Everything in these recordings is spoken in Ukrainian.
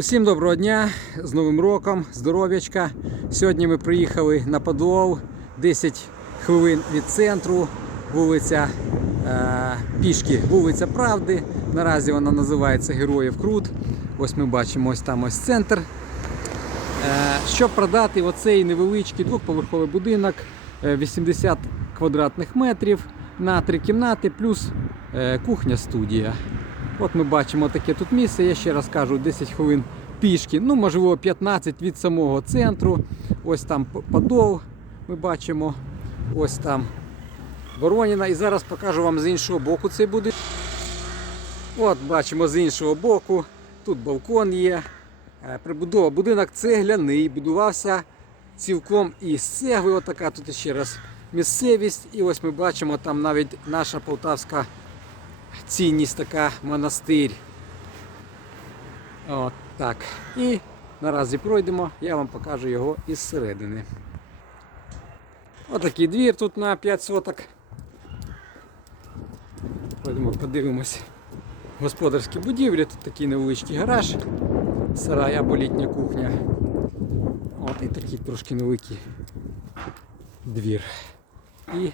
Усім доброго дня, з Новим роком, здоров'ячка. Сьогодні ми приїхали на Подол, 10 хвилин від центру, вулиця е, Пішки, вулиця Правди. Наразі вона називається Героїв Крут. Ось ми бачимо ось там ось центр. Е, щоб продати оцей невеличкий двохповерховий будинок е, 80 квадратних метрів на три кімнати, плюс е, кухня-студія. От ми бачимо таке тут місце, я ще раз кажу, 10 хвилин пішки, ну можливо 15 від самого центру. Ось там Подол ми бачимо, ось там Вороніна. І зараз покажу вам з іншого боку цей будинок. От бачимо з іншого боку, тут балкон є. Е, Прибудова будинок цегляний, будувався цілком із цегли. Отака тут ще раз місцевість. І ось ми бачимо там навіть наша полтавська цінність така монастир. От так. І наразі пройдемо, я вам покажу його із середини. Отакий двір тут на 5 соток. Пройдемо, подивимось господарські будівлі. Тут такий невеличкий гараж, сарай або літня кухня. От і такий трошки невеликий двір. І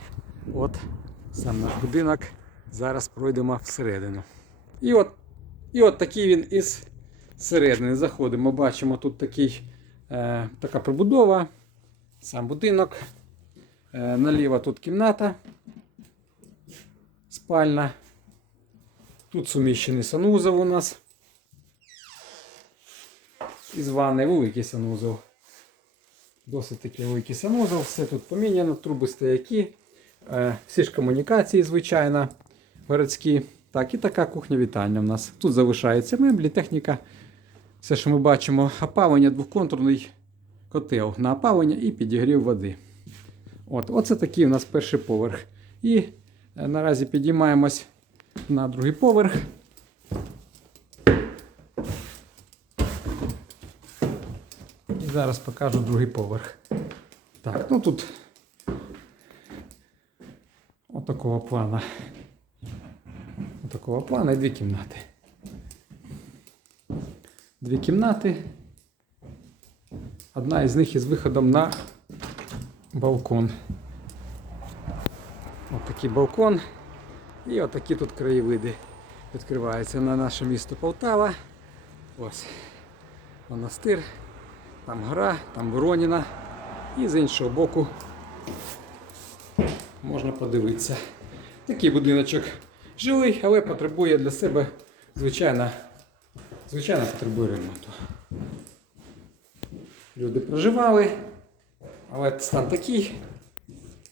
от сам наш будинок. Зараз пройдемо всередину. І от, і от такий він із середини. Заходимо, бачимо тут такий, е, така прибудова, сам будинок. Е, наліво тут кімната спальна. Тут суміщений санузел у нас. Із ванни великий санузел. Досить таки великий санузел. Все тут поміняно, труби стояки. Е, всі ж комунікації, звичайно, городські. Так, і така кухня вітальня у нас. Тут залишається меблі, техніка. Все, що ми бачимо, опалення, двоконтурний котел на опалення і підігрів води. От, Оце такий у нас перший поверх. І е, наразі підіймаємось на другий поверх. І зараз покажу другий поверх. Так, ну тут отакого плана. Отакого плана і дві кімнати. Дві кімнати. Одна із них із виходом на балкон. Отакий балкон. І отакі тут краєвиди відкриваються на наше місто Полтава. Ось монастир, там гора, там Вороніна. І з іншого боку можна подивитися. Такий будиночок жилий, але потребує для себе, звичайно, звичайно потребує ремонту. Люди проживали, але стан такий,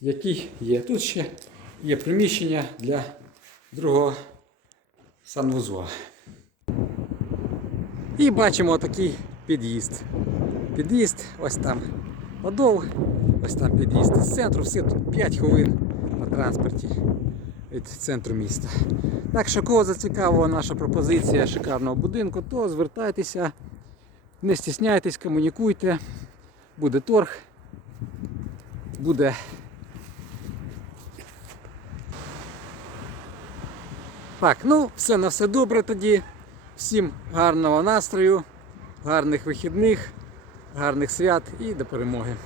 який є. Тут ще є приміщення для другого санвузла. І бачимо такий під'їзд. Під'їзд, ось там подол, ось там під'їзд з центру, все тут 5 хвилин на транспорті від центру міста. Так що, кого зацікавила наша пропозиція шикарного будинку, то звертайтеся, не стісняйтесь, комунікуйте, буде торг, буде Так, ну все на все добре тоді. Всім гарного настрою, гарних вихідних, гарних свят і до перемоги.